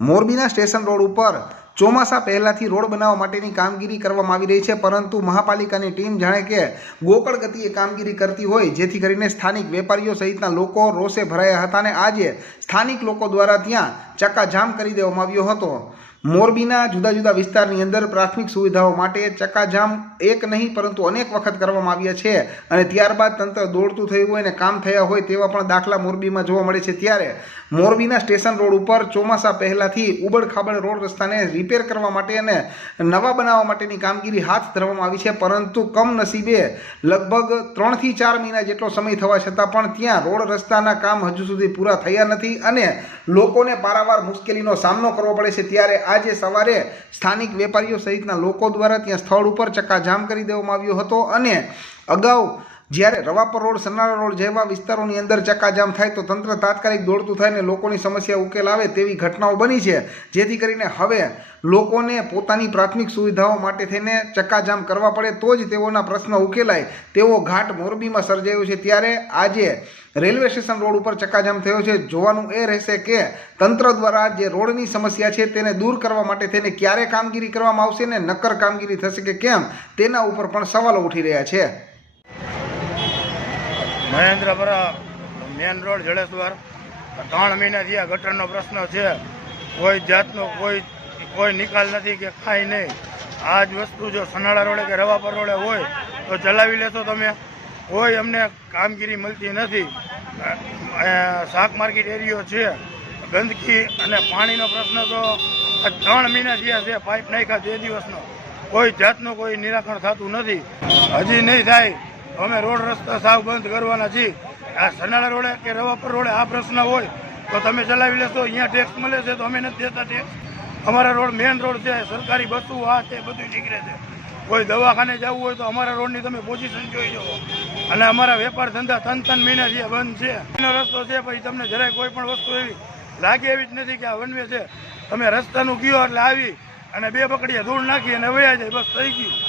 મોરબીના station road ઉપર ચોમાસા પહેલાથી રોડ બનાવવા માટેની કામગીરી કરવામાં આવી રહી છે, પરંતુ મહાપાલિકાની ટીમ જાણે કે ગોકળ ગતિએ કામગીરી કરતી હોય, જેથી કરીને સ્થાનિક વેપારીઓ સહિતના લોકો રોષે ભરાયા હતા અને આજે સ્થાનિક લોકો દ્વારા ત્યાં ચક્કાજામ કરી દેવામાં આવ્યો હતો। મોરબીના જુદા જુદા વિસ્તારની અંદર પ્રાથમિક સુવિધાઓ માટે ચક્કાજામ એક નહીં પરંતુ અનેક વખત કરવામાં આવ્યા છે અને ત્યારબાદ તંત્ર દોડતું થયું હોય અને કામ થયા હોય તેવા પણ દાખલા મોરબીમાં જોવા મળે છે। ત્યારે મોરબીના સ્ટેશન રોડ ઉપર ચોમાસા પહેલાથી ઉબડ-ખાબડ રોડ રસ્તાને રિપેર કરવા માટે અને નવા બનાવવા માટેની કામગીરી હાથ ધરવામાં આવી છે, પરંતુ કમનસીબે લગભગ 3 થી 4 મહિના જેટલો સમય થવા છતાં પણ ત્યાં રોડ રસ્તાના કામ હજુ સુધી પૂરા થયા નથી અને લોકોને પારાવાર મુશ્કેલીનો સામનો કરવો પડે છે। ત્યારે આજે સવારે સ્થાનિક વેપારીઓ સહિતના લોકો દ્વારા ત્યાં સ્થળ ઉપર ચક્કાજામ કરી દેવામાં આવ્યો હતો અને અગાઉ જ્યારે રવાપર રોડ, સનાળા રોડ જેવા વિસ્તારોની અંદર ચક્કાજામ થાય તો તંત્ર તાત્કાલિક દોડતું થાય અને લોકોની સમસ્યા ઉકેલ આવે તેવી ઘટનાઓ બની છે, જેથી કરીને હવે લોકોને પોતાની પ્રાથમિક સુવિધાઓ માટે થઈને ચક્કાજામ કરવા પડે તો જ તેઓના પ્રશ્ન ઉકેલાય તેવો ઘાટ મોરબીમાં સર્જાયો છે। ત્યારે આજે રેલવે સ્ટેશન રોડ ઉપર ચક્કાજામ થયો છે। જોવાનું એ રહેશે કે તંત્ર દ્વારા જે રોડની સમસ્યા છે તેને દૂર કરવા માટે થઈને ક્યારે કામગીરી કરવામાં આવશે ને નક્કર કામગીરી થશે કે કેમ તેના ઉપર પણ સવાલો ઉઠી રહ્યા છે। મહેન્દ્રપરા મેન રોડ જડેશ્વર 3 મહિનાથી આ ગટરનો પ્રશ્ન છે, કોઈ જાતનો કોઈ નિકાલ નથી કે કાંઈ નહીં। આ જ વસ્તુ જો સનાળા રોડે કે રવાપર રોડે હોય તો ચલાવી લેશો તમે, કોઈ અમને કામગીરી મળતી નથી। શાક માર્કેટ એરિયો છે, ગંદકી અને પાણીનો પ્રશ્ન તો 3 મહિના થયા છે, પાઇપ નાખ્યા 2 દિવસનો, કોઈ જાતનું કોઈ નિરાકરણ થતું નથી। હજી નહીં થાય અમે રોડ રસ્તા સાવ બંધ કરવાના છીએ। આ સનાળા રોડે કે રવાપર રોડે આ પ્રશ્ન હોય તો તમે ચલાવી લેશો, અહીંયા ટેક્સ મળે છે તો અમે નથી દેતા ટેક્સ। અમારા રોડ મેન રોડ છે, સરકારી બસો આ તે બધું નીકળે છે, કોઈ દવાખાને જવું હોય તો અમારા રોડની તમે પોઝિશન જોઈ જુઓ અને અમારા વેપાર ધંધા 3 મહિનાથી બંધ છે। એનો રસ્તો છે, પછી તમને જરાય કોઈ પણ વસ્તુ એવી લાગે એવી જ નથી કે આ વનવે છે। તમે રસ્તાનું ગયો એટલે આવી અને 2 બકડીયા ધૂળ નાખી અને વયા જાય, બસ થઈ ગયું।